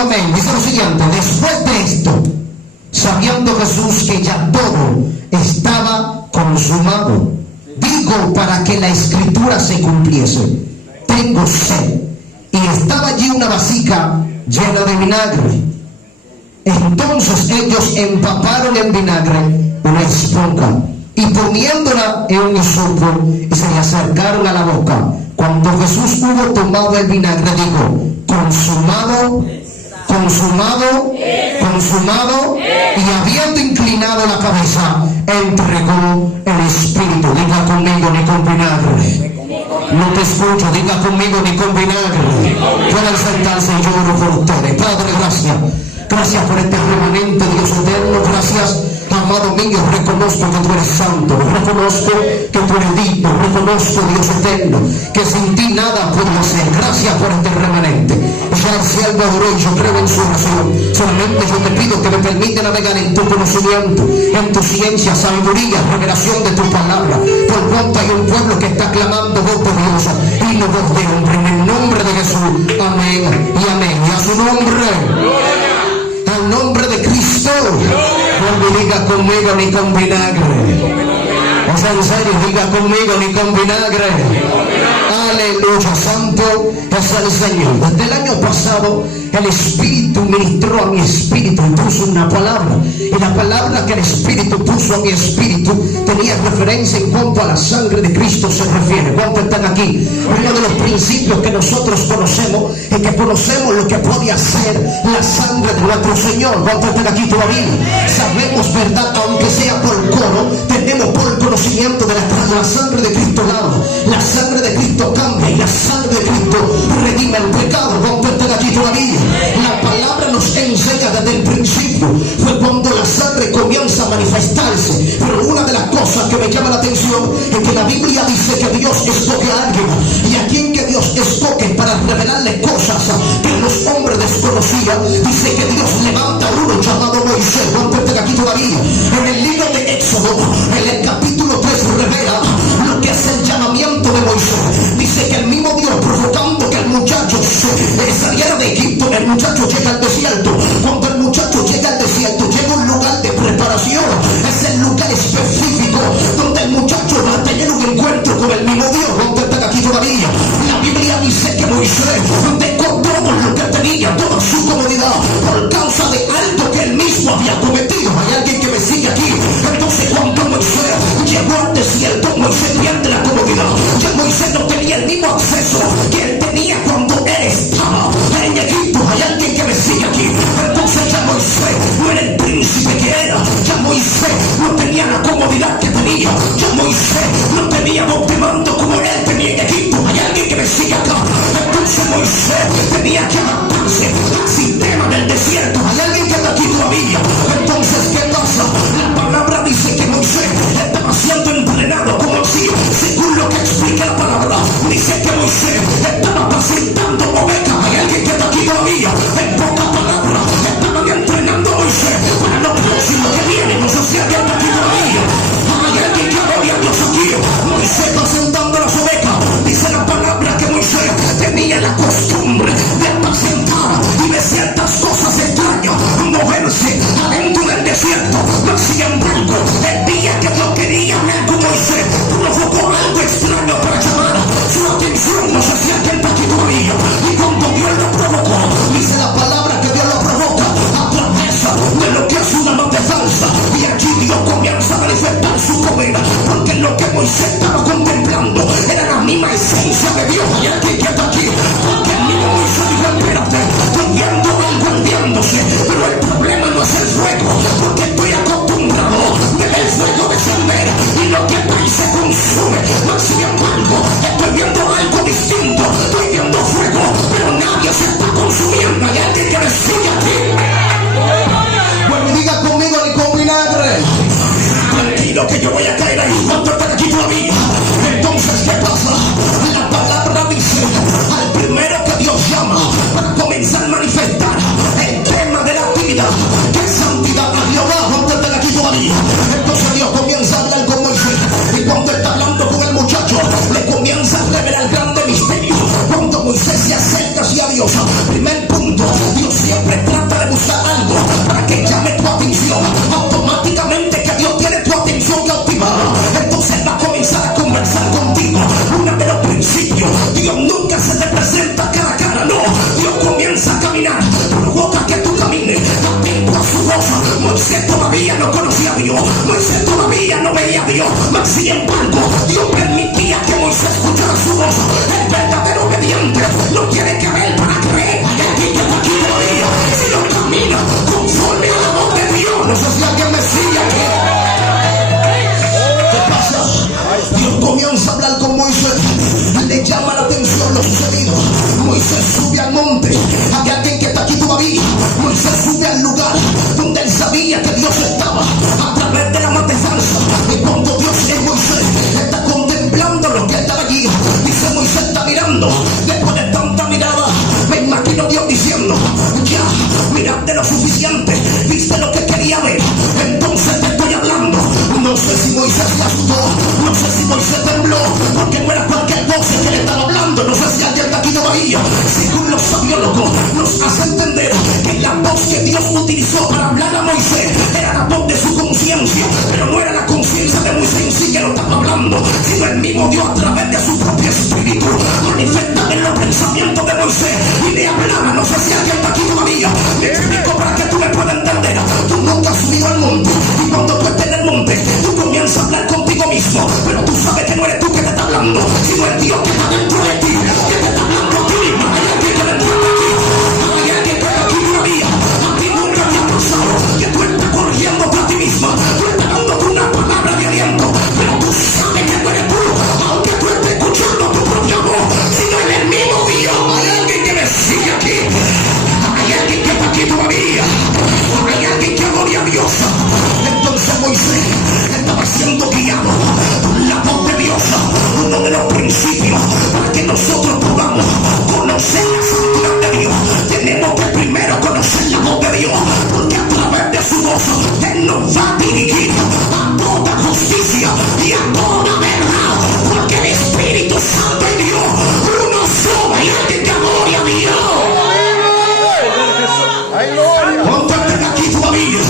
amén. Dice lo siguiente: después de esto, sabiendo Jesús que ya todo estaba consumado, digo para que la escritura se cumpliese: tengo sed. Y estaba allí una vasija llena de vinagre. Entonces ellos empaparon en vinagre una esponja y poniéndola en un hisopo y se le acercaron a la boca. Cuando Jesús hubo tomado el vinagre, dijo: consumado, consumado, consumado. Y habiendo inclinado la cabeza, entregó el espíritu. Diga conmigo: ni con vinagre. No te escucho, diga conmigo: ni con vinagre. Pueden sentarse y yo oro por ustedes. Padre, gracias. Gracias por este remanente, Dios eterno. Gracias, amado mío. Reconozco que tú eres santo. Reconozco que tú eres digno. Reconozco, Dios eterno, que sin ti nada puedo hacer. Gracias por este remanente. Ya el siervo adoró y yo creo en su oración. Solamente yo te pido que me permite navegar en tu conocimiento, en tu ciencia, sabiduría, revelación de tu palabra. Por cuanto hay un pueblo que está clamando voz de Dios y no voz de hombre. En el nombre de Jesús. Amén y amén. Y a su nombre. Al nombre de Cristo. Cuando diga conmigo: ni con vinagre. O sea, en serio, diga conmigo: ni con vinagre. Aleluya, santo es el Señor. Desde el año pasado el Espíritu ministró a mi espíritu y puso una palabra. Y la palabra que el Espíritu puso a mi espíritu tenía referencia en cuanto a la sangre de Cristo se refiere. ¿Cuántos están aquí? Uno de los principios que nosotros conocemos es que conocemos lo que puede hacer la sangre de nuestro Señor. ¿Cuántos están aquí todavía? Sabemos, ¿verdad? Aunque sea por coro, tenemos por conocimiento de la sangre de Cristo lava. La sangre de Cristo cambia y la sangre de Cristo redime el pecado. ¿Cuántos están aquí todavía? La palabra nos enseña desde el principio. Fue cuando la sangre comienza a manifestarse. Pero una de las cosas que me llama la atención es que la Biblia dice que Dios escoge a alguien. Y a quien que Dios escoge para revelarle cosas que los hombres desconocían, dice que Dios levanta a uno llamado Moisés. ¿Cuántos están aquí todavía? En el libro de Éxodo, en el capítulo 3, revela lo que es el llamamiento de Moisés. Dice que el mismo Dios, provocando que el muchacho saliera de Egipto, el muchacho llega al desierto. Cuando el muchacho llega al desierto, llega a un lugar de preparación. Es el lugar específico donde el muchacho va a tener un encuentro con el mismo Dios. ¿Cuántos están aquí todavía? La Biblia dice que Moisés dejó todo lo que tenía, toda su comodidad, por causa de algo que él mismo había cometido. Hay alguien que me sigue aquí. Entonces, cuando Moisés llegó al desierto, Moisés pierde la comodidad. Ya Moisés no tenía el mismo acceso que él tenía cuando él estaba en Egipto. Hay alguien que me sigue aquí. Entonces ya Moisés no era el príncipe que era. Ya Moisés no tenía la comodidad que tenía. Ya Moisés no tenía voz de mando como él tenía en Egipto. Hay alguien que me sigue acá. Entonces Moisés tenía que adaptarse al sistema del desierto. Hay alguien que está aquí todavía. Entonces, ¿qué pasa? La palabra dice que Moisés estaba siendo entrenado como así, según lo que explica la palabra. Dice que Moisés estaba apacentando ovejas. Hay alguien que está aquí todavía. En pocas palabras, estaban entrenando a Moisés para lo próximo que viene. No sé si alguien está aquí todavía. Hay alguien que gloria a de Dios. Mas sin embargo, Dios permitía que Moisés escuchara su voz. El verdadero obediente no tiene que ver para creer. Hay alguien que está aquí todavía, si no camina conforme a la voz de Dios. No sé si alguien me sigue aquí. ¿Qué pasa? Dios comienza a hablar con Moisés. Le llama la atención lo sucedido. Moisés sube al monte. Hay alguien que está aquí todavía. Moisés sube al lugar donde él sabía que Dios estaba a través de la matanza. Y cuando Dios es Moisés, está contemplando lo que está allí. Dice Moisés está mirando. Después de tanta mirada, me imagino Dios diciendo: ya, miraste lo suficiente, viste lo que quería ver, entonces te estoy hablando. No sé si Moisés se asustó, no sé si Moisés tembló, porque no era cualquier cosa que le estaba hablando. No sé si alguien está aquí todavía. Según los sabiólogos, nos hace entender que la voz que Dios utilizó para hablar a Moisés era la voz de su conciencia, pero no era la conciencia de Moisés en sí que lo estaba hablando, sino el mismo Dios a través de su propio espíritu manifestaba en los pensamientos de Moisés y le hablaba. No sé si alguien está aquí todavía. Me explico para que tú me puedas entender. Tú nunca has subido al monte, y cuando tú estés en el monte, tú comienzas a hablar contigo mismo, pero tú sabes que no eres tú que te está hablando, sino el Dios que está dentro de ti, que te está hablando a ti mismo. Hay alguien que dentro de ti, hay alguien que está aquí todavía. A ti nunca te ha pasado que tú estás corrigiendo a ti misma, tú estás dándote una palabra de aliento, pero tú sabes que no eres tú, aunque tú estés escuchando tu propia voz, sino en el mismo Dios. Hay alguien que me sigue aquí, hay alguien que está aquí todavía, hay alguien que gloria a Dios. Entonces Moisés estaba siendo guiado por la voz de Dios. Uno de los principios para que nosotros podamos conocer la santidad de Dios, tenemos que primero conocer la voz de Dios, porque a través de su voz Él nos va a dirigir a toda justicia y a toda verdad, porque el Espíritu Santo y Dios uno solo. Y alguien que gloria a Dios. ¿Cuántos están aquí todavía?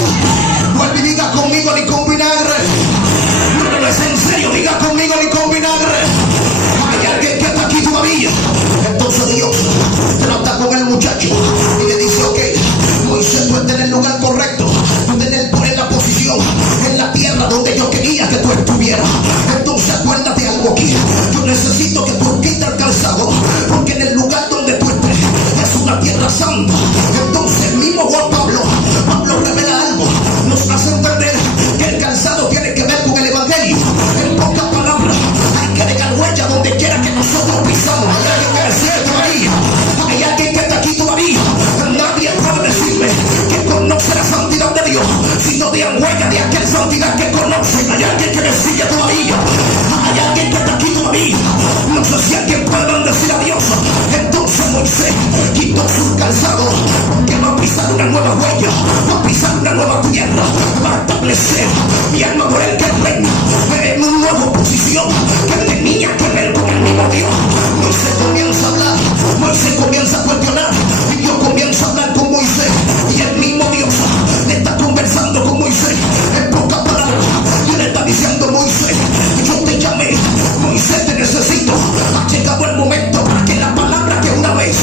Vuelve y diga conmigo: ni con vinagre. No es en serio, diga conmigo: ni con vinagre. Hay alguien que está aquí todavía. Entonces Dios trata con el muchacho y le dice: ok, Moisés, tú estás en el lugar correcto, tú estás en la posición, en la tierra donde yo quería que tú estuvieras. Entonces acuérdate algo aquí. Yo necesito que tú quites el calzado, porque en el lugar donde tú estés es una tierra santa. Entonces el mismo Juan Pablo revela algo, nos hace entender que el calzado tiene que ver con el evangelio. En pocas palabras, hay que dejar huella donde quiera que nosotros pisamos. Hay alguien que me sigue todavía, hay alguien que está aquí todavía. Nadie puede decirme que conoce la santidad de Dios si no dejan huella de aquella santidad que conocen. Hay alguien que me sigue todavía, hay alguien que está aquí todavía. No sé si alguien puede bendecir a Dios. Entonces Moisés quitó su calzado, porque va a pisar una nueva huella, va a pisar una nueva tierra, va a establecer mi alma por el que reina en una nueva posición que tenía que ver con el mismo Dios. Moisés comienza a hablar, Moisés comienza a cuestionar, y Dios comienza a hablar con Moisés, y el mismo Dios le está conversando con Moisés. En pocas palabras, Dios le está diciendo: Moisés, yo te llamé, Moisés, te necesito. Ha llegado el momento para que la palabra que una vez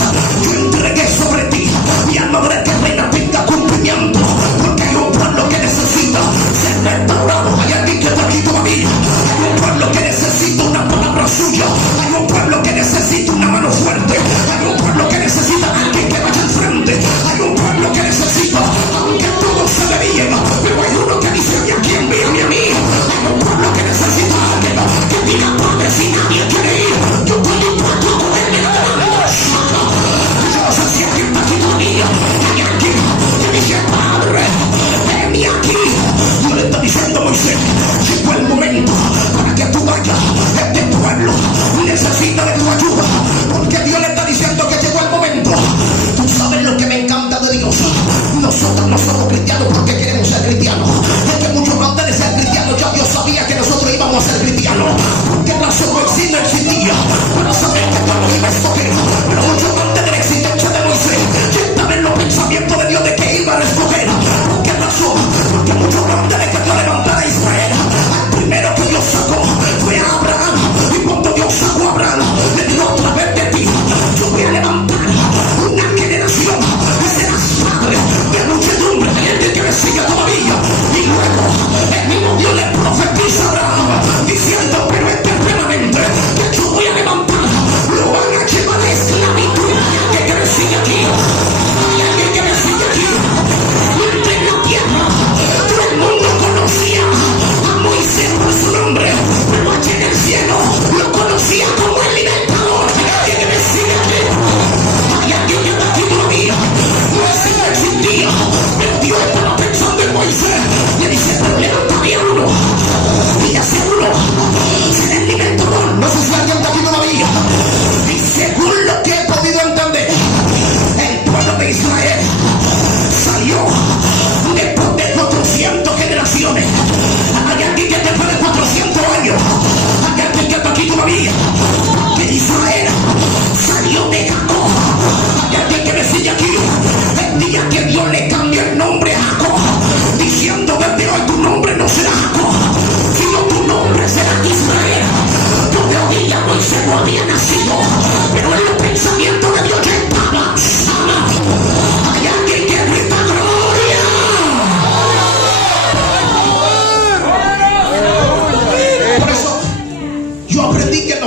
yo entregué sobre ti, mi alma por el que reina, tenga cumplimiento, porque hay un pueblo que necesita ser restaurado. Hay alguien que está aquí todavía. Hay un pueblo que necesita una palabra suya. Hay un pueblo que necesita una mano fuerte. Hay un pueblo que necesita alguien que vaya al frente. Hay un pueblo que necesita, aunque todos se me bien, pero hay uno que dice: ¿y a quién viene a mí? Hay un pueblo que necesita alguien que diga: Padre, si nadie quiere ir, yo estoy dispuesto a ponerme la mano. Yo no sé si alguien está aquí todavía. Hay alguien que dice: Padre, ven aquí. Dios le está diciendo a Moisés: llegó el momento para que tú vayas. Este pueblo necesita de tu ayuda, porque Dios le está diciendo que llegó el momento. Tú sabes lo que me encanta de Dios. Nosotros no somos cristianos porque queremos ser cristianos. Es que mucho antes de ser cristianos ya Dios sabía que nosotros íbamos a ser cristianos. Porque la sí no existía para saber que Dios iba a escoger. Pero mucho antes de la existencia de Moisés ya estaba en los pensamientos de Dios de que iba a escoger. ¿Por qué razón? Porque mucho antes de que Dios levantara a Israel, al primero que Dios sacó fue a Abraham. Y cuando Dios sacó a Abraham, le dijo: a través de ti yo voy a levantar una generación que serás padre de muchedumbre de gente que me sigue todavía. Y luego el mismo Dios le profetiza a Abraham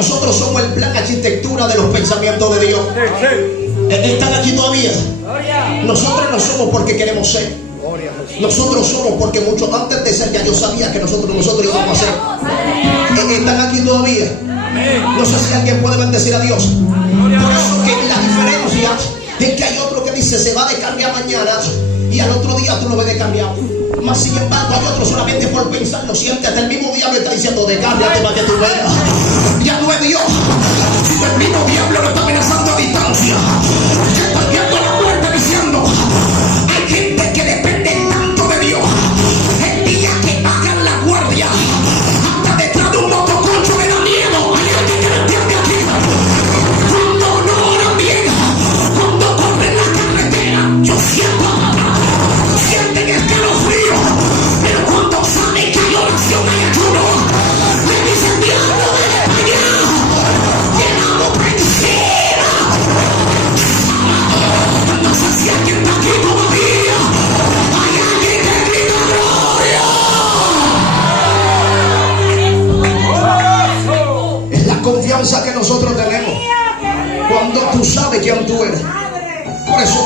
nosotros somos el plan arquitectura de los pensamientos de Dios. ¿Están aquí todavía? Nosotros no somos porque queremos ser. Nosotros somos porque mucho antes de ser ya Dios sabía que nosotros íbamos a ser. ¿Están aquí todavía? No sé si alguien puede bendecir a Dios. Por eso que la diferencia es que hay otro que dice se va de cambiar mañana y al otro día tú lo ves de cambiar. Más sin embargo hay otro solamente por pensar lo siente. Hasta el mismo diablo está diciendo de cámbiate para que tú veas. Ya no es Dios, sino el mismo diablo lo está amenazando a distancia. Ya está viendo la muerte diciendo hay gente que depende tanto de Dios. El día que bajan la guardia hasta detrás de un motoconcho me da miedo. Hay alguien que me entiende aquí. Cuando no oran bien, cuando corren la carretera, yo sienten escalofrío. Pero cuando saben que hay oración, hay ayuno, me dicen diablo, ven para allá. Llegamos por encima. No sé si alguien está aquí todavía. Hay alguien que grita gloria. Es la confianza que nosotros tenemos cuando tú sabes quién tú eres. Por eso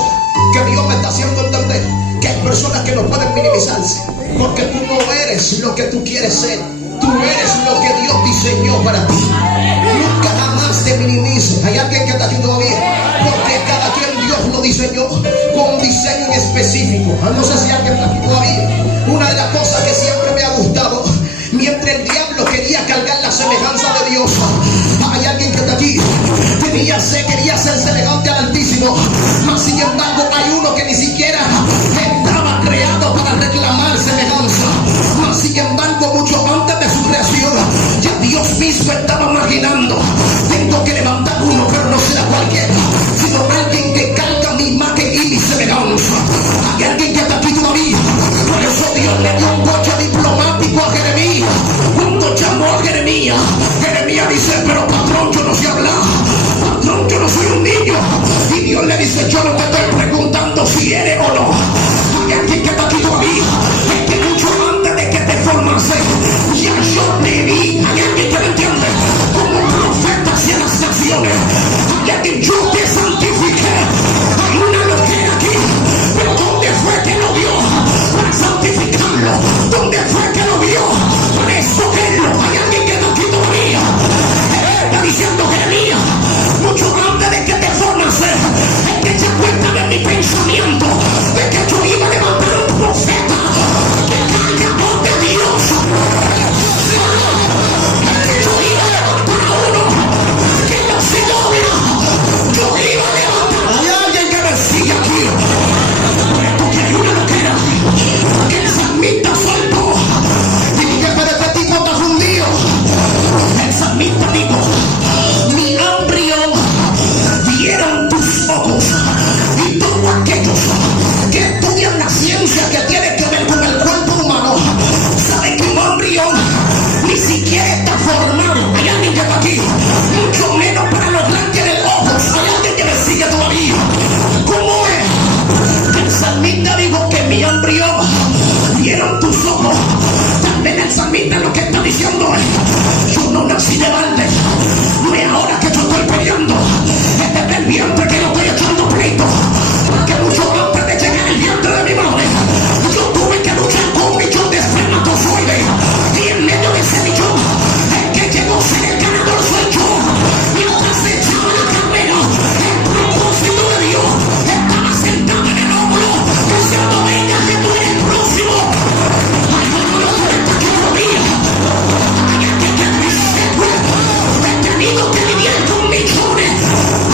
que Dios me está haciendo entender que hay personas que no pueden minimizarse, porque tú no eres lo que tú quieres ser. Tú eres lo que Dios diseñó para ti. Nunca jamás te minimices. Hay alguien que está aquí todavía, porque cada quien Dios lo diseñó con un diseño en específico. No sé si alguien está aquí todavía. Una de las cosas que siempre me ha gustado, mientras el diablo quería cargar la semejanza de Dios, hay alguien que está aquí, quería ser semejante al Altísimo, mas sin embargo hay uno que ni siquiera estaba creado para reclamar semejanza, mas sin embargo mucho antes de su creación ya Dios mismo estaba imaginando, tengo que levantar uno, pero no será cualquiera, sino alguien que carga mi imagen y mi semejanza. Hay alguien que está aquí todavía. Por eso Dios le dio un coche diplomático a Jeremías. Cuando llamó a Jeremías, Jeremías dice, pero patrón, yo no sé hablar, patrón, yo no soy un niño. Y Dios le dice, yo no te estoy preguntando si eres o no. Hay alguien que está aquí todavía, es que mucho antes de que te formase ya yo te vi. Hay alguien que me entiende, como un profeta hacia las naciones. Hay alguien, yo te santifiqué. Hay una loquera aquí, pero ¿dónde fue que lo vio para santificarlo? ¿Dónde fue que lo vio para escogerlo? Hay alguien que está aquí todavía. Está diciendo Jeremías, mucho antes de que te formase, es que te cuenta de mi pensamiento, de que yo iba a levantar un profeta que caiga voz de Dios. Yo iba a levantar a uno que no se logra. Yo iba a levantar. Hay alguien que me sigue aquí. Porque hay una loquera que el salmista soltó. Digo que para este tipo está fundido. El salmista dijo, mi embrión vieron tus ojos, y todos aquellos que estudian la ciencia que tiene que ver con el cuerpo humano saben que un embrión ni siquiera está formado. Hay alguien que está aquí, mucho menos para lograr tener ojos. Hay alguien que me sigue todavía. ¿Cómo es? El salmista dijo que mi embrión vieron tus ojos. También el salmista lo que está diciendo es, yo no nací de balde, no es ahora que yo estoy peleando, es desde el vientre que yo estoy echando pleito, porque mucho antes de llegar al vientre de mi madre yo tuve que luchar con un millón de espermatozoides, y en medio de ese millón el que llegó a ser el ganador soy yo. Mientras se echaba la carrera, el propósito de Dios estaba sentado en el hombro diciendo, venga que tú eres el próximo. Ay, no, aquí todavía. Hay alguien que me sepa, he tenido que lidiar con millones.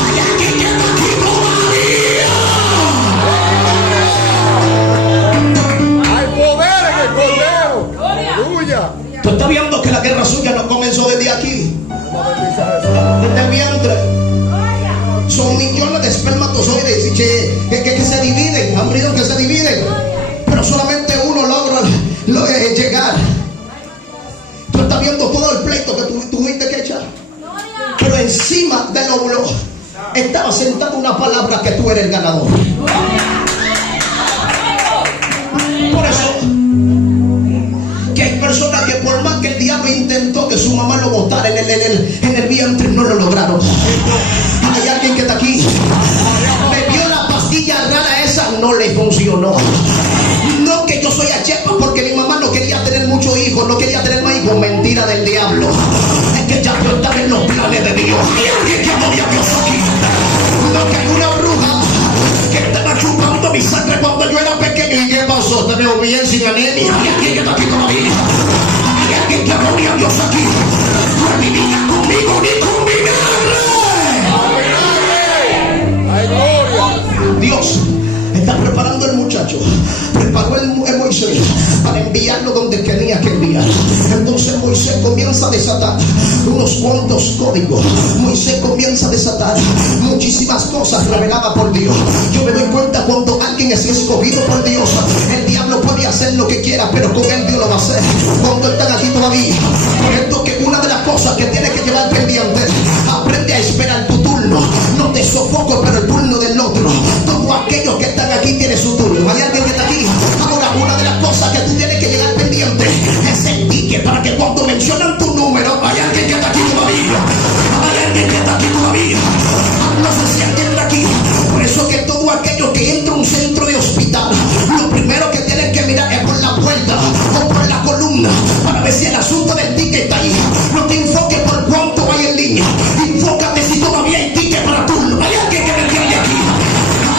Hay alguien que está aquí todavía. Hay poder en el Cordero. Aleluya. Tú estás viendo que la guerra suya no comenzó desde aquí, desde el vientre. Son millones de espermatozoides que se dividen, embriones que se dividen, pero solamente uno logra llegar. Tú estás viendo todo el pleito que tú tuviste que echar, pero encima del óvulo estaba sentada una palabra que tú eres el ganador. Por eso que hay personas que por más que el diablo intentó que su mamá lo botara en el vientre, no lo lograron. Hay alguien que está aquí. Bebió la pastilla rara esa, no le funcionó. No que yo soy achepa porque mi mamá no quería tener muchos hijos, no quería tener más hijos. Mentira del diablo. Es que ya yo estaba en los planes de Dios. Hay alguien que amó a Dios aquí. No que hay una bruja que estaba chupando mi sangre cuando yo era pequeño. ¿Y qué pasó? Te veo bien sin anemia. Hay alguien que está aquí todavía. Hay alguien que amó a Dios aquí. No es mi vida conmigo ni con mi madre. ¡Ay, gloria! Dios está preparando el muchacho. Preparó el Moisés para enviarlo donde tenía que enviar. Entonces Moisés comienza a desatar unos cuantos códigos. Moisés comienza a desatar muchísimas cosas reveladas por Dios. Yo me doy cuenta cuando alguien es escogido por Dios, el diablo puede hacer lo que quiera, pero con él Dios lo va a hacer. Cuando están aquí todavía, por esto que una de las cosas que tienes que llevar pendiente, aprende a esperar tu turno. No te sofoques, pero el turno del otro. Todos aquellos que están aquí tienen su turno. Hay alguien que está aquí. Ahora, una de las cosas que tú tienes que llegar pendiente es el ticket para que cuando mencionan tu número, hay alguien que está aquí todavía. Hay alguien que está aquí todavía. No sé si alguien está aquí. Por eso que todo aquello que entra a un centro de hospital, lo primero que tienen que mirar es por la puerta o por la columna para ver si el asunto del ticket está ahí. No te enfoques por cuánto hay en línea. Enfócate si todavía hay ticket para turno. Hay alguien que me entiende aquí.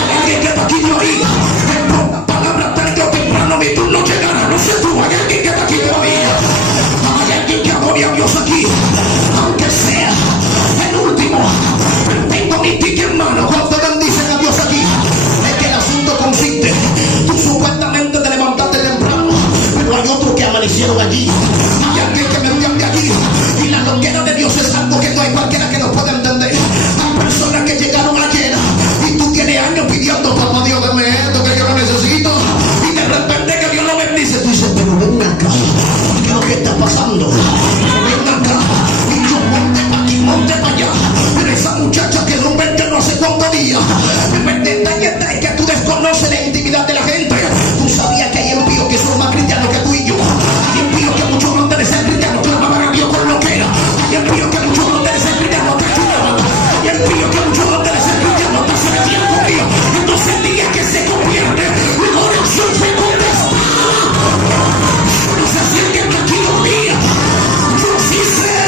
Hay alguien que está aquí todavía. Mi turno llegará, no sé tú, hay alguien que está aquí todavía. Hay alguien que adore a Dios aquí, aunque sea el último. Tengo mi ticket en mano. ¿Cuántos bendicen a Dios aquí? Es que el asunto consiste, tú supuestamente te levantaste temprano, pero hay otros que amanecieron allí. Hay alguien que me entiende aquí, y la loquera de Dios es algo que no hay cualquiera que lo pueda entender. Hay personas que llegaron ayer y tú tienes años pidiendo, papá Dios, dame esto que yo no necesito. De repente que Dios lo bendice, tú dices, pero ven acá, ¿qué es lo que está pasando? Ven acá, y yo monte para aquí, monte para allá. Pero esa muchacha quedó un 20 no sé cuántos días. El detalle es que tú desconoces la intimidad de la gente. Tú sabías que hay impíos que son más cristianos que tú y yo. Hay impíos que muchos no deben ser cristianos, que amaban a Dios con lo que era. Hay impíos que muchos no deben ser cristianos, que ayudaban. Hay impíos que muchos no deben ser cristianos, que se metían con Dios. Entonces el día que se convierte, la oración se contesta. No sé si alguien aquí lo mira. Yo sí sé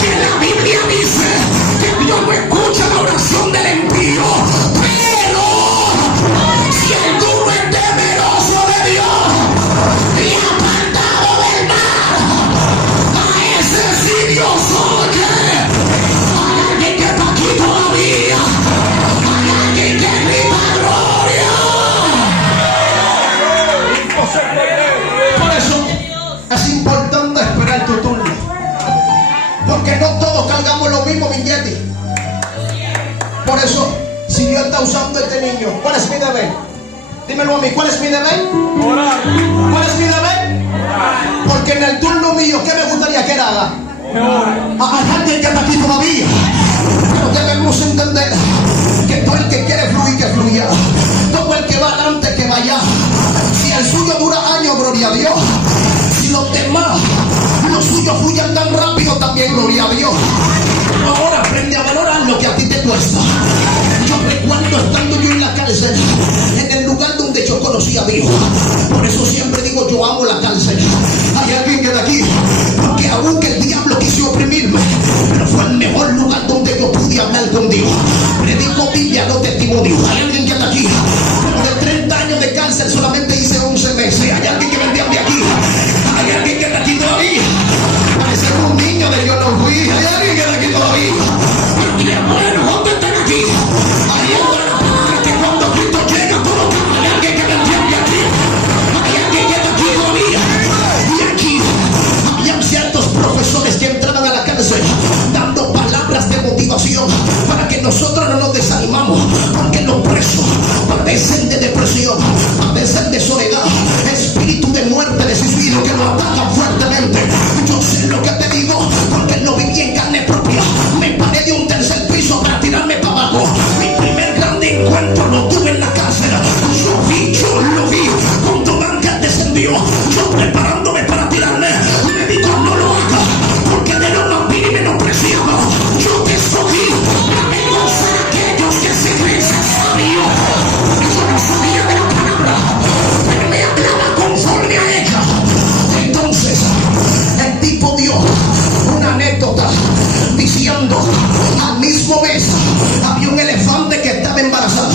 que la Biblia dice que Dios no escucha la oración del impío. Pero si alguno es temeroso de Dios y apartado del mal, a ese sí Dios oye. Hay alguien que está aquí todavía. Hay alguien que grita gloria. Por eso es importante esperar tu turno, porque no todos cargamos lo mismo billetes. Por eso, si Dios está usando a este niño, ¿cuál es mi deber? Dímelo a mí, ¿cuál es mi deber? Orar. ¿Cuál es mi deber? Porque en el turno mío, ¿qué me gustaría que él haga? Hay alguien que está aquí todavía. Pero debemos entender que todo el que quiere fluir, que fluya. Todo el que va adelante, que vaya. Si el suyo dura años, gloria a Dios. Si los demás, los suyos fluyan tan rápido, también gloria a Dios. Ahora aprende a valorar lo que a ti te cuesta. Yo recuerdo estando yo en la cárcel, en el lugar donde yo conocí a Dios. Por eso siempre digo, yo amo la cárcel. Hay alguien que de aquí, porque aunque el diablo quiso oprimirme, pero fue el mejor lugar donde yo pude hablar con Dios. Predico Biblia, no testimonio. Hay alguien que está aquí, pero de 30 años de cárcel solamente hice 11 meses. Hay alguien que me entiende aquí. Hay alguien que está aquí todavía. Parece un niño de yo no fui. Hay alguien que está aquí todavía. Pero qué bueno, ¿dónde están aquí? Hay otra que cuando Cristo llega todo cambia. Hay alguien que me entiende aquí. diciendo, al mismo mes había un elefante que estaba embarazado,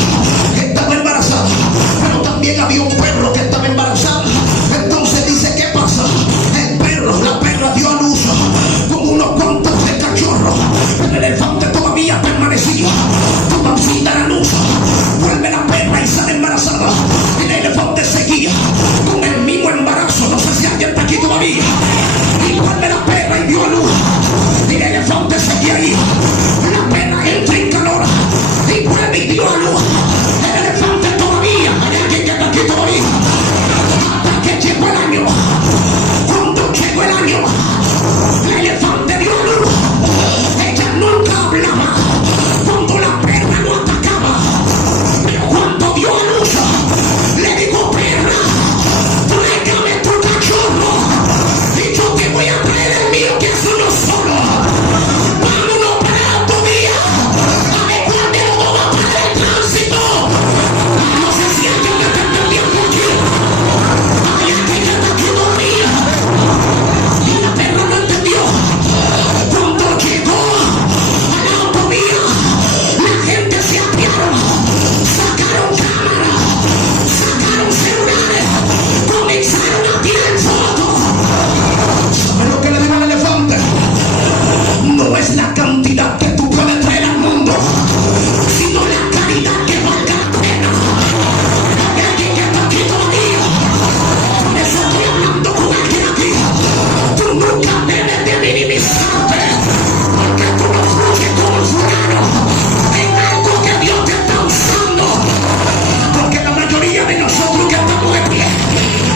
pero también había un perro que estaba embarazado. Entonces dice, ¿qué pasa? La perra dio a luz con unos cuantos de cachorros, pero el elefante todavía permanecía. Toma la luz, vuelve la perra y sale embarazada. El elefante seguía con el mismo embarazo. No sé si alguien está aquí todavía. Y vuelve la perra y dio a luz. Y el elefante seguía ahí. La perra entra en calor y vuelve y dio a luz. El elefante todavía. Hay alguien que está aquí todavía. Hasta que llegó el año. Cuando llegó el año, el elefante dio a luz. Ella nunca hablaba cuando la perra lo atacaba. Pero cuando dio a luz, le digo, perra, tráigame tu cachorro y yo te voy a traer el mío, que es uno solo. Vámonos para la autovía. A ver cuál de los dos va para el tránsito. No sé si alguien me está entendiendo aquí. Hay alguien que está aquí todavía. Y la perra no entendió. Cuando llegó a la autovía, la gente se apiaron, sacaron cámaras, sacaron celulares, comenzaron a tirar fotos. ¿Sabes lo que le digo al elefante? No es la cantidad que tú puedes traer al mundo, sino la calidad que valga la pena. Hay alguien que está aquí todavía. Por eso estoy hablando con alguien aquí. Tú nunca debes de minimizarte, porque tú no fluyes como el fulano en algo que Dios te está usando. Porque la mayoría de nosotros que estamos de pie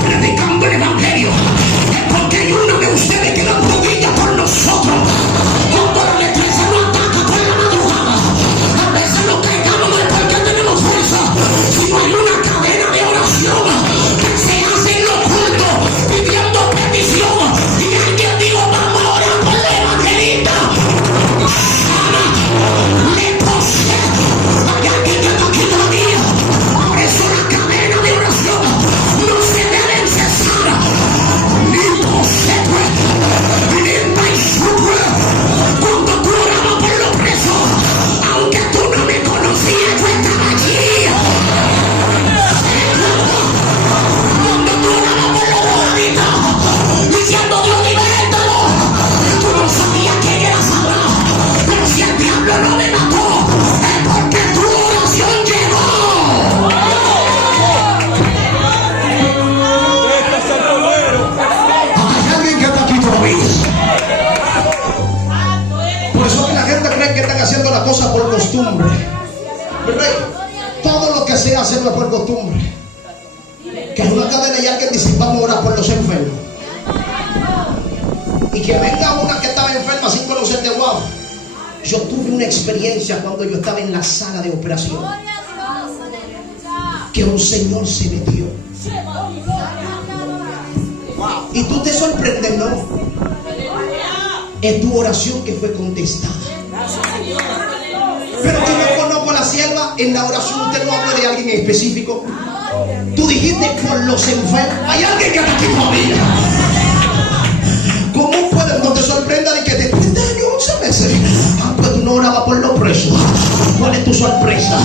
predicando el evangelio es porque hay uno de ustedes que da rodillas por nosotros. Cuando la destreza no ataca por la madrugada, a veces nos caigamos no es porque tenemos fuerza, sino hay una cadena de oración que se hace en lo oculto pidiendo petición. Y alguien dijo, vamos a orar por la evangelista. Sana, le posee. Hay alguien que está aquí todavía. Por eso la cadena de oración no se deben cesar. Ni posee, limpa y sufre. Cuando tú orabas por los presos, aunque tú no me conocías, yo estaba allí. Cuando tú orabas por los drogadictos, diciendo Dios libértalo, tú no sabías quién era Sabrán. Pero si el diablo no me mató, es porque tu oración llegó. Este es el bolero. Hay alguien que está aquí todavía. Por eso que la gente cree que están haciendo la cosa por costumbre. Rey, todo lo que se hace no es por costumbre. Que en una cadena y alguien dice, vamos a orar por los enfermos. Y que venga una que estaba enferma sin conocerte, wow. Yo tuve una experiencia cuando yo estaba en la sala de operación, que un señor se metió. Y tú te sorprendes, ¿no? Es tu oración que fue contestada. Pero yo no conozco a la sierva. En la oración usted no habla de alguien en específico. Tú dijiste por los enfermos. Hay alguien que está aquí todavía. ¿Cómo puedes? No te sorprenda de que después de años 11 meses, pues tú no orabas por los presos. ¿Cuál es tu sorpresa?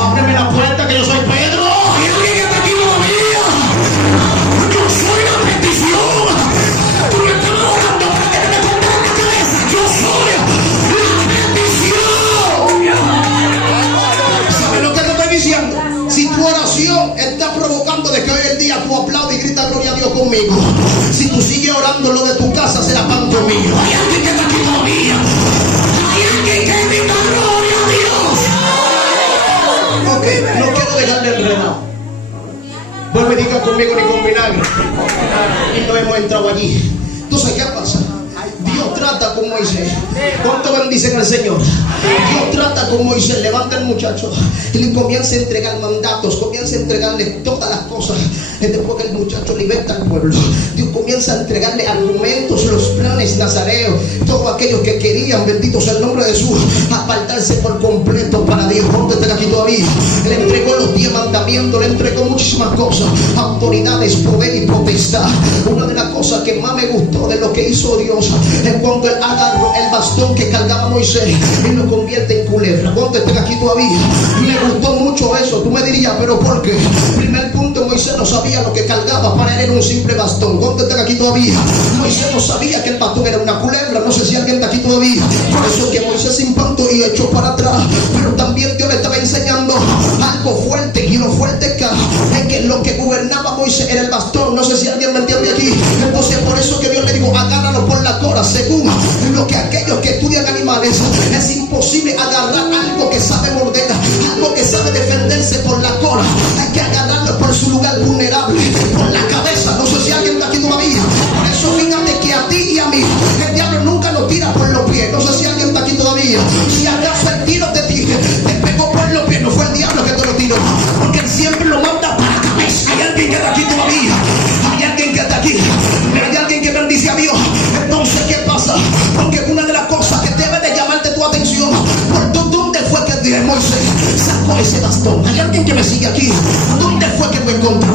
Ábreme la puerta que yo soy Pedro. Hay alguien que está aquí todavía. Yo soy la bendición. Tú no estás orando para que te pongas en la cabeza. Yo soy la bendición. ¿Sabes lo que te estoy diciendo? Si tu oración está provocando de que hoy en día tú aplaudes y gritas gloria a Dios conmigo, si tú sigues orando, lo de tu casa será pan conmigo. Hay alguien que está aquí todavía. Hay alguien que grita gloria a Dios. Ok, no quiero dejarle enredado. No me digas conmigo ni con vinagre. Y no hemos entrado allí. Entonces, ¿qué pasa? Dios trata con Moisés. ¿Cuánto bendicen al Señor? Dios trata con Moisés. Levanta el muchacho y le comienza a entregar mandatos, comienza a entregarle todas las cosas. después que el muchacho liberta al pueblo, Dios comienza a entregarle argumentos, los planes nazareos, todos aquellos que querían, bendito sea el nombre de Jesús, apartarse por completo para Dios. ¿Dónde están aquí todavía? Le entregó los 10 mandamientos, le entregó muchísimas cosas, autoridades, poder y potestad. Una de las cosas que más me gustó de lo que hizo Dios es cuando él agarró el bastón que cargaba Moisés y lo convierte en culebra. ¿Dónde están aquí todavía? Me gustó mucho eso. Tú me dirías, ¿pero por qué? Primer punto, Moisés no sabía lo que cargaba. Para él era un simple bastón. ¿Dónde están aquí todavía? Moisés no sabía que el bastón era una culebra. No sé si alguien está aquí todavía. Por eso que Moisés se impactó y echó para atrás. Pero también Dios le estaba enseñando algo fuerte, y lo fuerte es que lo que gobernaba Moisés era el bastón. No sé si alguien me entiende aquí. Entonces por eso que Dios le dijo, agárralo por la cola. Según lo que aquellos que estudian animales, es imposible agarrar algo que sabe morder, algo que sabe defenderse por la cola. Hay que agarrarlo por su lugar vulnerable, por la cabeza. No sé si alguien está aquí todavía. Por eso fíjate que a ti y a mí el diablo nunca nos tira por los pies. No sé si alguien está aquí todavía. Si acaso el tiro te pegó por los pies, no fue el diablo que te lo tiró, porque él siempre lo manda para la cabeza. Hay alguien que está aquí todavía. Hay alguien que está aquí. Hay alguien que bendice a Dios. Entonces, ¿qué pasa? Porque una de las cosas que debe de llamarte tu atención, por dónde fue que Moisés sacó ese bastón. Hay alguien que me sigue aquí. ¿Dónde fue que lo encontró?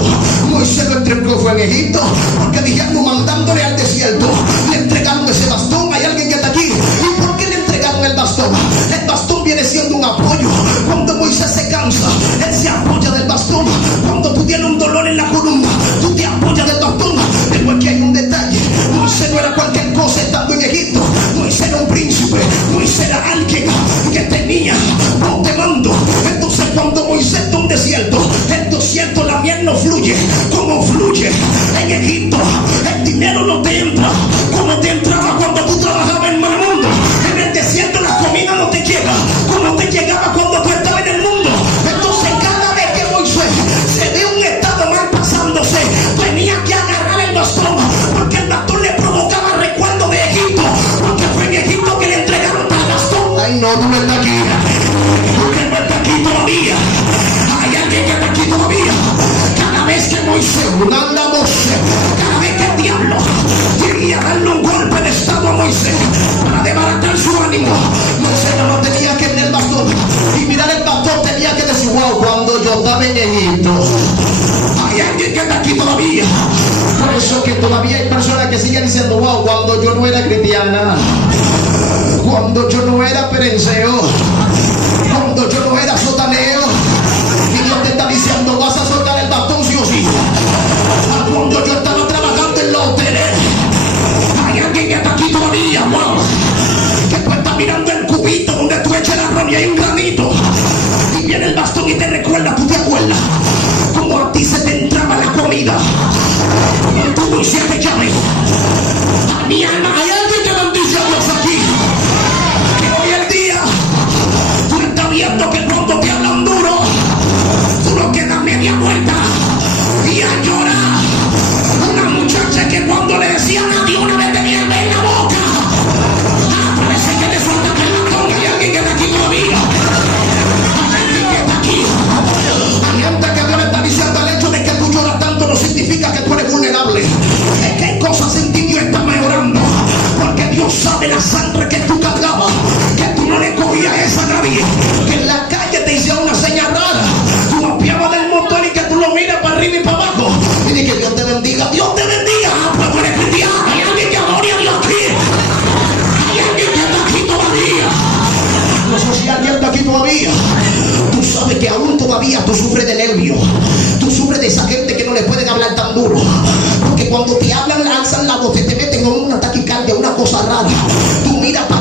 Moisés lo entregó, fue en Egipto, porque dijeron mandándole al desierto, le entregaron ese bastón. Hay alguien que está aquí. ¿Y por qué le entregaron el bastón? El bastón viene siendo un apoyo. Cuando Moisés se cansa, él se apoya del bastón. Cuando tú tienes un dolor en la columna, tú te apoyas del bastón. Pero aquí hay un detalle. Moisés no era cualquier cosa estando en Egipto. Moisés era un príncipe. Moisés era alguien que tenía un mando. Entonces cuando Moisés está en un desierto, el desierto la miel no fluye como fluye en Egipto. El dinero no te entra como te entraba cuando tú trabajabas en el mundo. En el desierto la comida no te llega como te llegaba cuando tú estabas en el mundo. Entonces cada vez que Moisés se ve un estado mal pasándose, tenía que agarrar el bastón, porque el bastón le provocaba recuerdo de Egipto, porque fue en Egipto que le entregaron el bastón. Ay, no, tú no estás aquí. Porque no está aquí todavía. Hay alguien que está aquí todavía. Cada vez que Moisés, cada vez que el diablo quería darle un golpe de estado a Moisés para desbaratar su ánimo, Moisés no tenía que ver el bastón y mirar el bastón, tenía que decir, wow, cuando yo estaba en Egipto. Hay alguien que está aquí todavía. Por eso que todavía hay personas que siguen diciendo, wow, cuando yo no era cristiana, cuando yo no era perenceo, cuando yo no era sotaneo, y Dios te está diciendo, vas a soltar el bastón sí o sí. Cuando yo estaba trabajando en los hoteles, hay alguien que está aquí todavía, wow, que tú estás mirando el cubito donde tú echas el arroz y hay un granito, y viene el bastón y te recuerda, tú te acuerdas como a ti se te entraba la comida, tú no hiciste llaves. A mi alma, hay alguien que bendice a Dios aquí, que hoy en día tú estás viendo que cuando te hablan duro, tú no quedas media vuelta y a llorar. Una muchacha que cuando le decían a Dios una vez tenía en la boca, parece que le suelta el bastón. Hay alguien que está aquí todavía. Hay alguien que está aquí. Hay gente que Dios le está diciendo, el hecho de que tú lloras tanto no significa que tú eres vulnerable. Es que hay cosas en ti, Dios está mejorando, porque Dios sabe la sangre que tú cargabas, que tú no le cogías esa a nadie, que en la calle te hicieron una señal rara, tú apiabas del motor y que tú lo miras para arriba y para abajo y di que Dios te bendiga, Dios te bendiga. Pero tú eres cristiano. Hay alguien que adore a Dios aquí. Hay alguien que está aquí todavía. No sé si alguien está aquí todavía. Tú sabes que aún todavía tú sufres de nervios, tú sufres de esa gente que no le pueden hablar tan duro, porque cuando te hablan alzan la voz y te meten con una taquicardia, una cosa rara. Tú miras para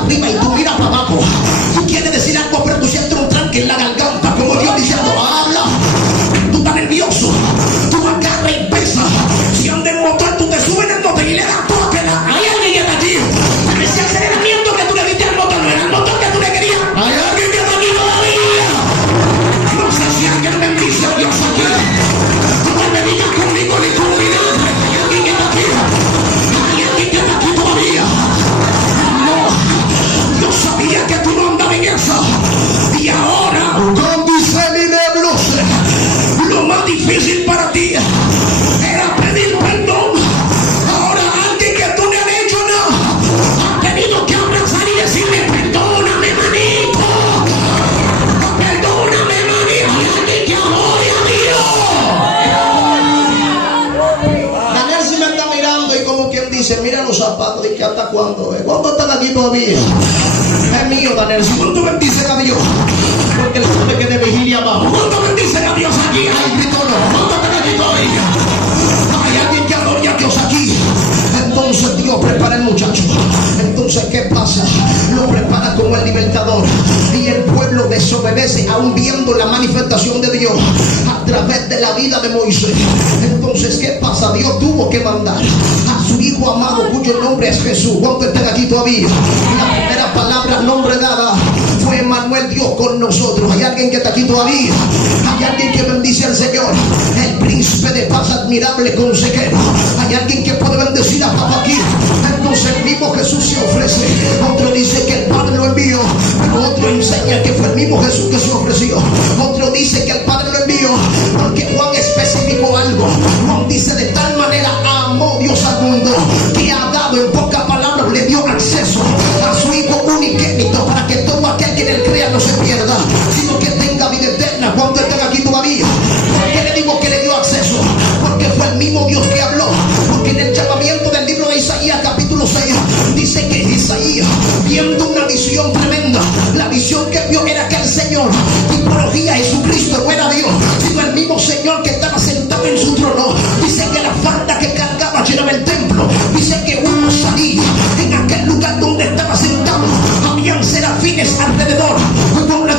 ¿Cuántos están aquí todavía? Es mío, Daniel. Si ¿cuántos bendicen a Dios? Porque él sabe que de vigilia vamos. ¿Cuántos bendicen a Dios aquí? Ay, grito no. ¿Cuántos están aquí todavía? Hay alguien que adore a Dios aquí. Entonces Dios prepara al muchacho. Entonces, ¿qué pasa? Lo prepara como el libertador. Y el pueblo desobedece, aún viendo la manifestación de Dios a través de la vida de Moisés. Entonces, ¿qué pasa? Dios tuvo que mandar a su hijo amado, cuyo nombre es Jesús. ¿Cuántos están aquí todavía? La primera palabra, nombre dada, fue Emmanuel, Dios con nosotros. ¿Hay alguien que está aquí todavía? ¿Hay alguien que bendice al Señor? El príncipe de paz, admirable consejero. ¿Hay alguien que puede bendecir a papá aquí? Entonces el mismo Jesús se ofrece. Otro dice que el Padre lo envió, pero otro enseña que fue el mismo Jesús que se ofreció. Otro dice que el Padre lo envió porque Juan especificó algo. Juan dice: de tal manera amó Dios al mundo que ha dado, en pocas palabras, le dio acceso a su Hijo unigénito, para que todo aquel que en él crea no se pierda, sino que tenga vida eterna. ¿Cuántos están aquí todavía? ¿Por qué le digo que le dio acceso? Porque fue el mismo Dios que habló. Porque en el llamamiento del libro de Isaías capítulo 6 dice que Isaías, viendo una visión tremenda, la visión que vio era que el Señor, tipología Jesucristo, no era Dios, sino el mismo Señor que estaba sentado en su trono. Dice que la falda que cargaba llenaba el templo. Dice que uno salía en aquel lugar donde estaba sentado, habían serafines alrededor,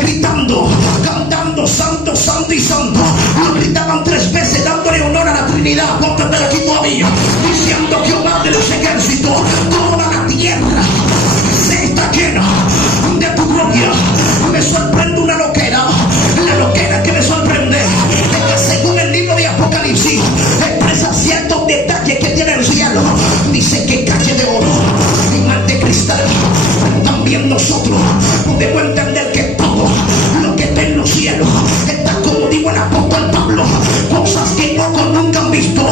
gritando, cantando: santo, santo y santo. Lo gritaban 3 veces, dándole honor a la Trinidad. ¿Cuántos están aquí todavía? Diciendo: Jehová de los ejércitos, toda la tierra se está llena de tu gloria. Me sorprende una loquera. La loquera que me sorprende es que, según el libro de Apocalipsis, expresa ciertos detalles que tiene el cielo. Dice que calle de oro y mar de cristal. También nosotros podemos entender que todo lo que está en los cielos está, como digo el apóstol Pablo, cosas que ojos nunca han visto,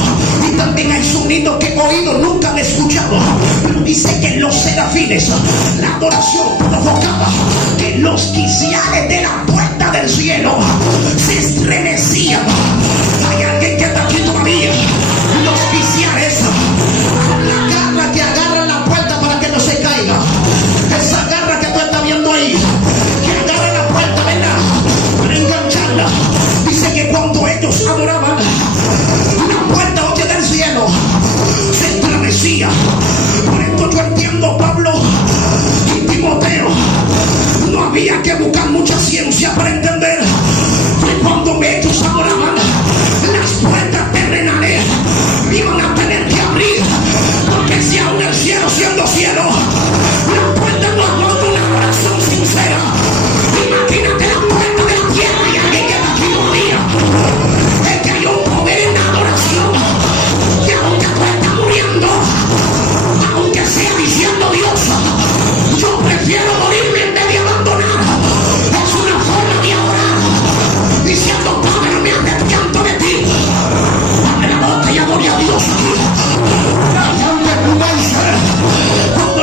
y también hay sonidos que oídos nunca han escuchado. Pero dice que los serafines, la adoración provocaba que los quiciales de la puerta del cielo se estremecían. Hay alguien que está aquí todavía. Los quiciales son la garra que agarra la puerta para que no se caiga. Esa garra que tú estás viendo ahí, que agarra la puerta, ¿verdad?, para engancharla. Dice que cuando ellos adoraban, la puerta, oye, del cielo se estremecía. Por esto yo entiendo, Pablo y Timoteo, no había que buscar mucha ciencia para entender que cuando ellos adoraban, las puertas terrenales iban a tener que abrir, porque si aún el cielo siendo cielo, la puerta no aguanta una oración sincera. Imagínate la puerta de la tierra. Y alguien que está aquí todavía, es que hay un poder en la adoración, que aunque tú estás muriendo, aunque sea diciendo: Dios, yo prefiero morirme en vez de abandonar. Es una forma de adorar, diciendo: Padre, no me arrepiento de ti. Dame la boca y adore a Dios. Cuando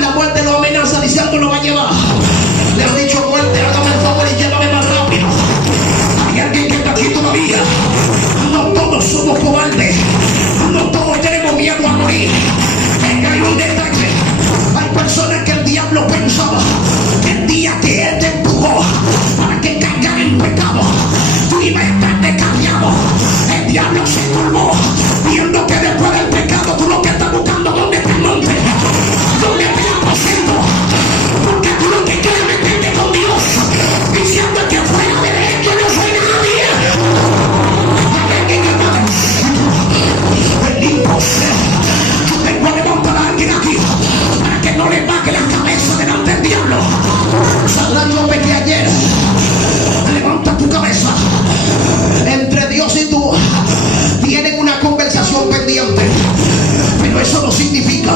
la muerte lo amenaza diciendo: lo va a llevar, le han dicho: muerte, hágame el favor y llévame más rápido. Hay alguien que está aquí todavía. No todos somos cobardes, no todos tenemos miedo a morir. Hay un detalle: hay personas que el diablo pensaba que el día que él te empujó para que caigan en pecado, tú ibas a estar descarriado. El diablo se turbó viendo que después del pecado tú lo que estás buscando, ¿dónde te montes? ¿Dónde te aposento? Porque tú lo que quieres meterte con Dios, diciendo que fuera de él yo no soy nadie. El imposible. Yo tengo a levantar a alguien aquí para que no le baje la cabeza delante del diablo. Saldrá yo pequé ayer. Levanta tu cabeza. Entre Dios y tú tienen una conversación pendiente, pero eso no significa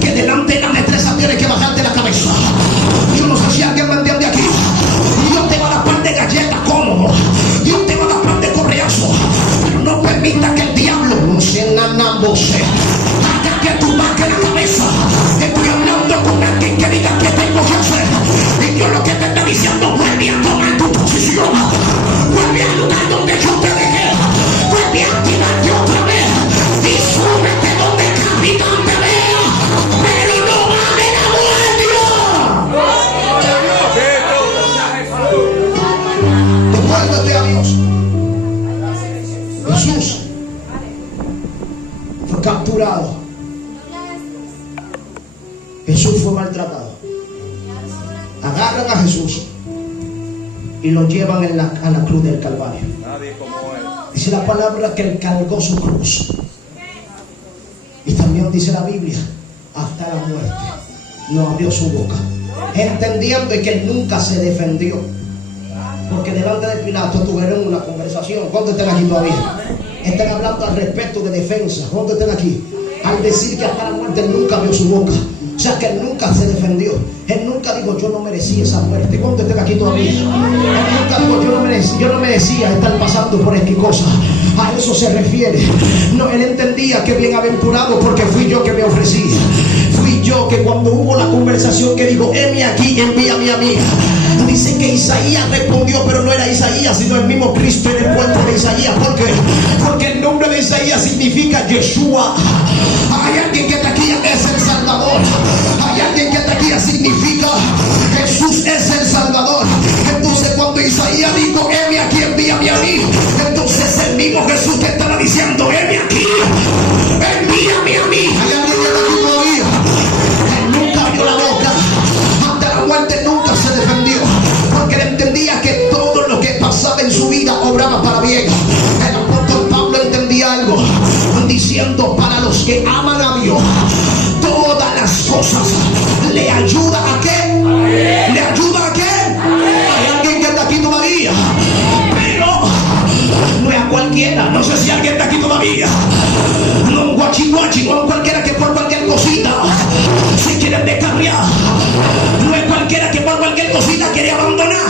que delante de la destreza tienes que bajarte la cabeza. Yo no sé si alguien me entiende aquí. Dios te va a dar par de galletas cómodo, Dios te va a dar par de correazos, pero no permita que el diablo haga que tú bajes la cabeza. Estoy hablando con alguien que diga: ¿qué tengo que hacer? Y Dios lo que te está diciendo: vuelve a tomar tu fue maltratado. Agarran a Jesús y lo llevan a la cruz del Calvario. Nadie como él. Dice la palabra que él cargó su cruz. Y también dice la Biblia, hasta la muerte no abrió su boca, entendiendo que él nunca se defendió, porque delante de Pilato tuvieron una conversación. ¿Cuántos están aquí todavía? Están hablando al respecto de defensa. ¿Cuántos están aquí? Al decir que hasta la muerte él nunca abrió su boca, o sea que él nunca se defendió. Él nunca dijo yo no merecía esa muerte. ¿Cuántos están aquí todavía? Él nunca dijo yo no merecía estar pasando por esta cosa. A eso se refiere. No, él entendía que bienaventurado porque fui yo que me ofrecí. Fui yo que cuando hubo la conversación que dijo heme aquí, envíame a mí. Dice que Isaías respondió, pero no era Isaías, sino el mismo Cristo en el puente de Isaías. ¿Por qué? Porque el nombre de Isaías significa Yeshua. Hay alguien que está aquí, es el Salvador. Hay alguien que está aquí, significa Jesús es el Salvador. Entonces cuando Isaías dijo heme aquí, envíame a mí, entonces el mismo Jesús que estaba diciendo heme aquí, envíame a mí. Hay alguien que está aquí todavía. Él nunca abrió la boca, ante la muerte nunca se defendió, porque él entendía que todo lo que pasaba en su vida obraba para bien. El apóstol Pablo entendía algo, diciendo para los que aman a Dios todas las cosas le ayuda a qué, le ayuda a qué. Hay alguien que está aquí todavía, pero no es a cualquiera. No sé si alguien está aquí todavía. No un guachi, no es cualquiera que por cualquier cosita se quiere descarriar. No es cualquiera que por cualquier cosita quiere abandonar,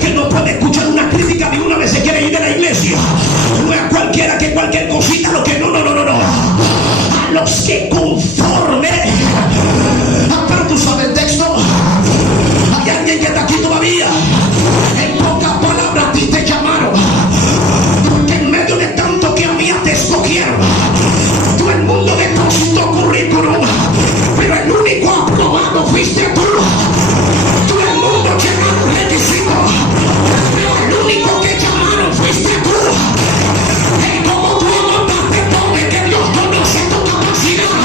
que no puede escuchar una crítica de una vez se quiere ir de la iglesia. No es cualquiera que cualquier cosita, lo que no. A los que conforme. Pero tú sabes el texto. Hay alguien que está aquí todavía. En pocas palabras a ti te llamaron, porque en medio de tanto que a mí te escogieron. Todo el mundo depositó currículum, pero el único aprobado fuiste tú. Todo el mundo llenaron requisitos, pero el único que llamaron fuiste tú. Y como tú mandaste todo, que Dios conoce tu capacidad.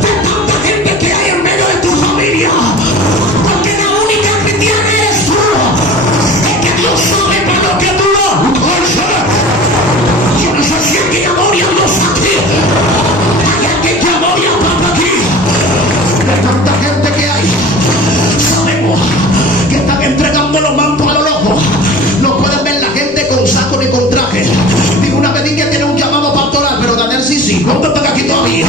De tanta gente que hay en medio de tu familia, porque la única que tiene es tú. Es que Dios sabe para lo que tú lo. Yo no sé si alguien adora a Dios aquí. Hay alguien que adora a Papá aquí. De tanta gente que hay, sabemos que están entregando los mantos a lo loco. No pueden ver la gente con saco ni con traje. Digo, una vez que tiene un llamado pastoral, pero Daniel sí. ¿Cuántos están aquí todavía?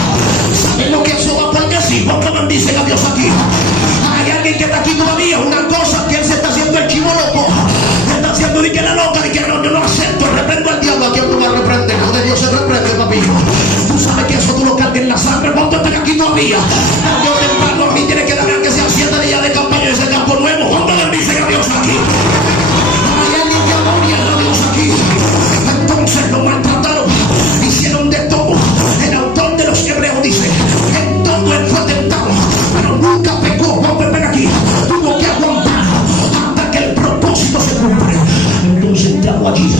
Sabemos que eso va porque sí. ¿Cuántos bendicen a Dios aquí? Hay alguien que está aquí todavía. Una cosa que él se está haciendo el chivo loco. Se está haciendo de que la loca, de que no, yo no acepto. Reprendo al diablo. ¿A quién tú vas a reprender? ¿Dónde Dios se reprende, papito? Tú sabes que eso tú lo cargas en la sangre. ¿Cuántos están aquí todavía? Yo temprano a mí tiene que darme aunque sean 7 días de campaña en ese campo nuevo. ¿Cuántos bendicen a Dios aquí? Hay alguien que adora a Dios aquí. Entonces lo maltrataron, hicieron de todo. El autor de los Hebreos dice, en todo él fue tentado, pero nunca pecó. Vamos a ver aquí, tuvo que aguantar hasta que el propósito se cumple. Entonces entramos allí.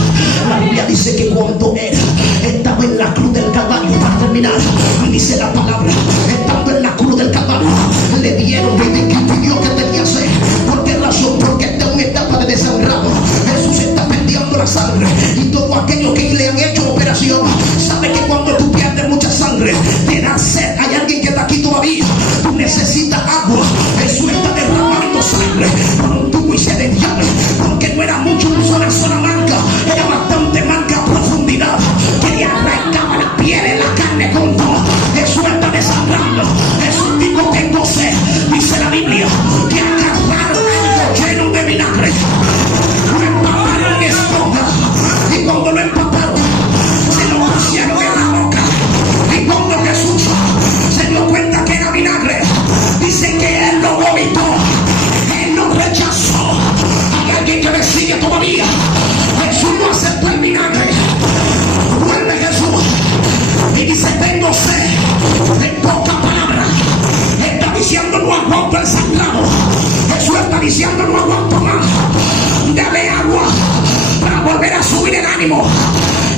La Biblia dice que cuando él estaba en la cruz del Calvario, para terminar, dice la palabra, estando en la cruz del Calvario, le dieron que pidió que tenía sed. ¿Por qué razón? Porque está en una etapa de desangrado. Jesús está perdiendo la sangre, y todo aquello que le han hecho operación sabe que cuando tú pierdes mucha sangre te da sed. Hay alguien que está aquí todavía. Tú necesitas agua. Jesús está derramando sangre por un tubo y se desviaba, porque no era mucho una sola marca, era bastante marca a profundidad que le arrancaba la piel en la carne con todo. Jesús está desangrando. Jesús dijo tengo sed. Dice la Biblia que agarraron algo lleno de vinagre, lo empaparon en esponja, y cuando lo empaparon se lo pusieron en la boca. Y cuando Jesús se dio cuenta que era vinagre, dice que él lo vomitó, él lo rechazó. Hay alguien que me sigue todavía. Jesús no aceptó el vinagre. Vuelve Jesús y dice tengo sed. En pocas palabras está diciendo no aguanto el sangrado. Jesús está diciendo no aguanto más. Dame agua para volver a subir el ánimo.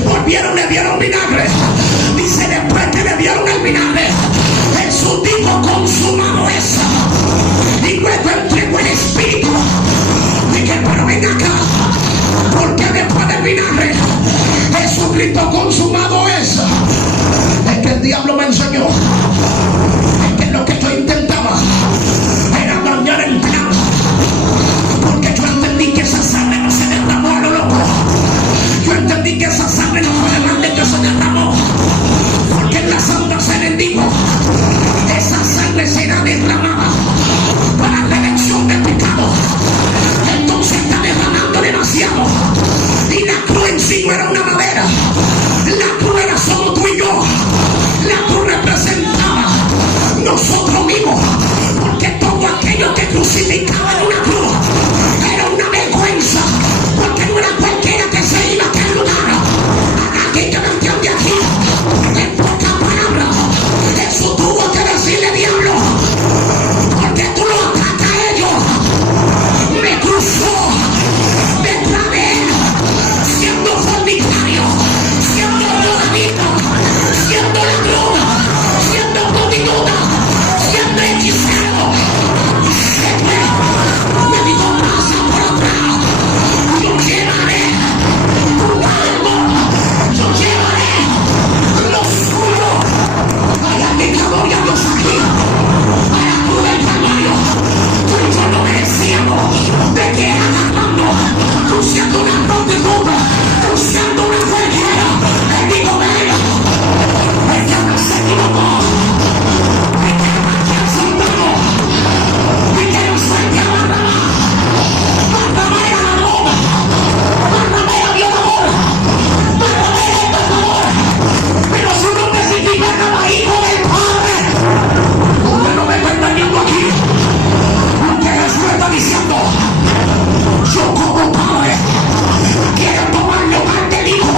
Volvieron, le dieron vinagre. Dice después que le dieron el vinagre, Jesús dijo: consumado es. Y luego entregó el espíritu. Dije: pero ven acá, porque después del vinagre Jesucristo consumado es. Es que el diablo me enseñó, es que lo que yo intentaba era dañar el plan, porque yo entendí que esa sangre no se derramó a lo loco. Yo entendí que esa sangre no fue grande que se derramó, porque en la santa se bendijo. Esa sangre será derramada para redención del pecado. Entonces está derramando demasiado. Y la cruz en sí no era una madera, la cruz era solo tú y yo. La cruz representaba nosotros mismos, porque todo aquello que crucificaba en una cruz era una vergüenza, porque no era cualquiera que se iba a aquel lugar. Aquí que me entiende aquí, en pocas palabras, Jesús tuvo que decirle: diablo, porque tú lo atacas a ellos. Me cruzó detrás de él, siendo fornicario, siendo drogadicto, siendo ladrón, siendo prostituta, siendo hechicero. Me dijo: pasa por atrás, yo llevaré tu alma, yo llevaré lo suyo. Hay alguien que adore a Dios aquí. A la cruz del Calvario, tú y yo no merecíamos. ¿De qué agarrando? Cruciando una prostituta, cruciando una cualquiera. Él dijo: venga, el diablo se equivocó. Y que no aquí al soldado, y que no suelte a Barrabás. Barrabás era ladrón, Barrabás era violador, Barrabás era estafador, pero su nombre significaba hijo del Padre. Usted no me está engañando aquí. Lo que Jesús está diciendo: yo como padre quiero tomar lugar del hijo.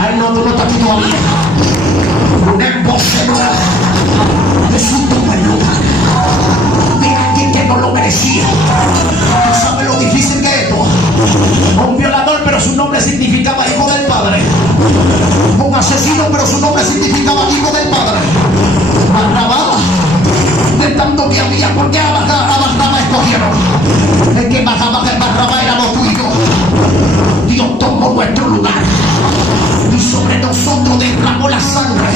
Ay, no, tú no estás aquí todavía. Una embocedura. Jesús toma el lugar de alguien que no lo merecía. ¿Tú sabes lo difícil que es esto? Un violador, pero su nombre significaba hijo del Padre. Un asesino, pero su nombre significaba hijo del Padre. Barrabás, de tanto que había, ¿por qué a Barrabás escogieron? Es que Barrabás éramos tú y yo. Dios tomó nuestro lugar y sobre nosotros derramó la sangre.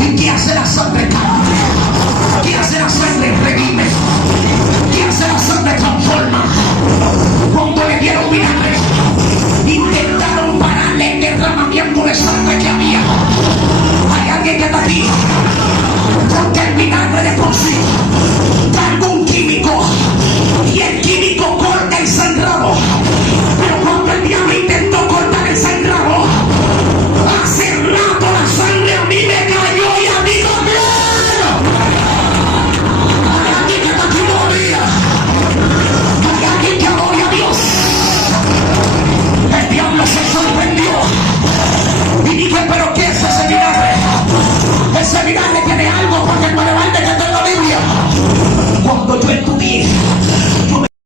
¿Y qué hace la sangre? Cambia. ¿Qué hace la sangre? Redime. ¿Qué hace la sangre? Transforma. Cuando le dieron vinagre, intentaron pararle el derramamiento de sangre que había. Hay alguien que está aquí, porque el vinagre de por sí trae un químico, y el químico corta el sangrado. Pero cuando el diablo intentó cortar el sangrado, hace rato la sangre a mí me cayó y a mí también. Hay alguien que está aquí todavía. Hay alguien que adore a Dios. El diablo se sorprendió y dije: pero ¿qué es ese vinagre? Ese vinagre tiene algo, porque el manual de que está en la Biblia, cuando yo estudié